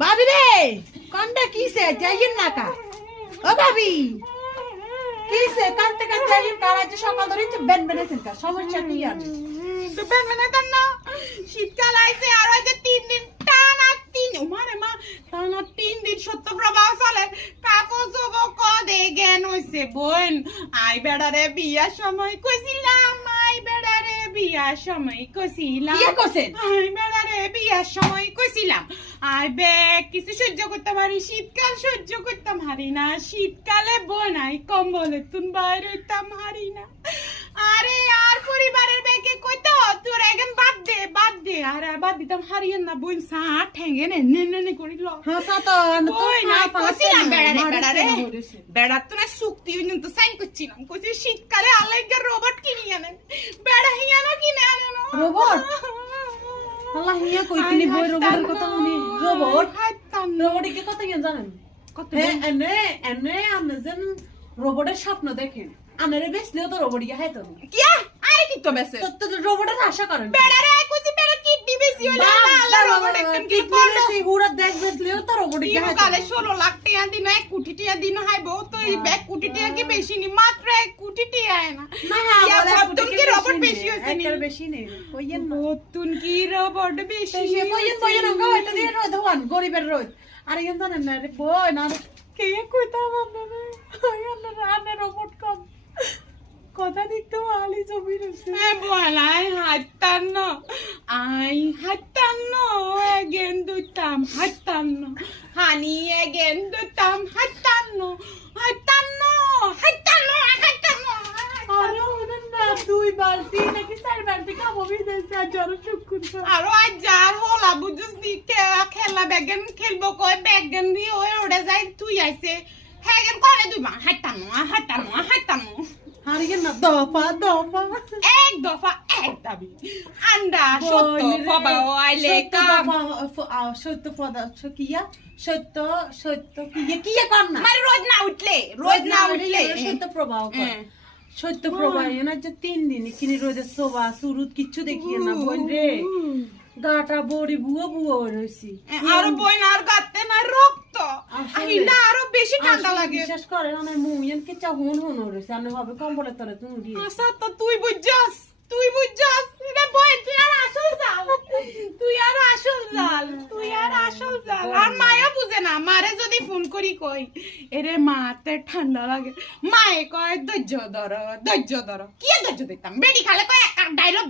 ভাবি রে কোনটা কিসে যাইয়েন না কা ও ভাবি কিসে কানতে কানতে যাইয়েন কারা যে সকাল ধরে বেন বেনেছেন কা সমস্যা কি আছে তো বেন বেনাতেন না শীতকাল আইছে আর হয়তো 3 দিন টানা 3 মারে মা টানা 3 দিন সত্যপ্রভা চলে কাপড় চোপড় কদে জ্ঞান হইছে বোন আই বেড়ারে বিয়ার সময় কইছিলাম আই বেড়ারে বিয়ার সময় কইছিলাম কি করছেন আই বেড়ারে বিয়ার সময় কইছিলাম আই বে কিছু সহ্য করতে পারি শীতকাল সহ্য করতে পারি না শীতকালে বোন আই কম্বলে তুন বাইরে হইতাম হারি না আরে আর পরিবারের বেকে কইতো তোর একদম বাদ দে আর বাদ দিতাম হারিয়েন না বোন সা ঠেঙ্গে নে করিল হ্যাঁ সাতো ওই না কইছিলাম বেড়ারে বেড়া তো না চুক্তি হইন তো সাইন করছিলাম কইছি শীতকালে আলাইগা রোবট কিনি আনেন বেড়া হিয়ানো কিনে আনেন রোবট আল্লাহ হিয়া কই তিনি বই রোবটের কথা উনি রোবট রোবটের কি কথা কেন জানেন হ্যাঁ এনে আপনি যেন রোবটের স্বপ্ন দেখেন আনারে বেসলেও তো রোবট ইয়া হয় তো কি আরে কি তো বেসে তো রোবটের আশা করেন বেড়ারে কইছি বেড়া কিডনি বেশি হইলো না আল্লাহ রোবট একদম কি করলো সেই হুড়া দেখ বেসলেও তো রোবট ইয়া হয় কালে 16 লাখ টাকা দিন 1 কোটি টাকা দিন হাইব তো এই 1 কোটি টাকা কি বেশি নি মাত্র 1 কোটি টাকা আয় না নতুন কি রোবট বেশি হইছে নি বেশি নেই কইয়েন নতুন কি রোবট বেশি সে কইয়েন অঙ্গ হইতো দিয়ে রোদ হন গরিবের রোদ আর এখান জানেন না রে বই না কে কইতাম আপনারা আন্না রোবট কম কথা দেখতে আলি জমি রয়েছে বলাই হাতান্ন এগেন দুতাম হাতান্ন হানি এগেন দুতাম হাতান্ন আরে ওনার না 2 বালতি নাকি 4 বালতি খাবো বিদেশে আর জ্বর শুকুর আরো আজ যার হলা বুঝছিস নি খেলা ব্যাগেন খেলবো কই ব্যাগেন দিয়ে ওড়ে যাই তুই আইছে হ্যাগেন করে দুই মা হাতান্ন হারিয়েন না দফা এক দফা এক দাবি আন্ডা সত্য বাবা আইলে কাম সত্য পদা কিয়া সত্য কিয়া কর না মানে রোজ না উঠলে সত্য প্রভাব সত্য প্রভাব না যে 3 দিন কিনি রোজে সোবা সুরুত কিচ্ছু দেখিয়ে না বোন রে গাটা বড়ি বুয়া রইছি আর বইন আর গাতে না রক্ত আহিনা আরো বেশি ঠান্ডা লাগে বিশ্বাস করে না মুইন কি চা হুন রইছে আমি ভাবে কম্বলে তোরে তুমি দি আচ্ছা তো তুই বুঝছস রে বই তুই আর আসল জাল আর মায়া বুঝে না মারে যদি ফোন করি কই এরে মাতে ঠান্ডা লাগে মায়ে কয় ধৈর্য ধর কি ধৈর্য দিতাম বেডি খালে কয় এক ডায়লগ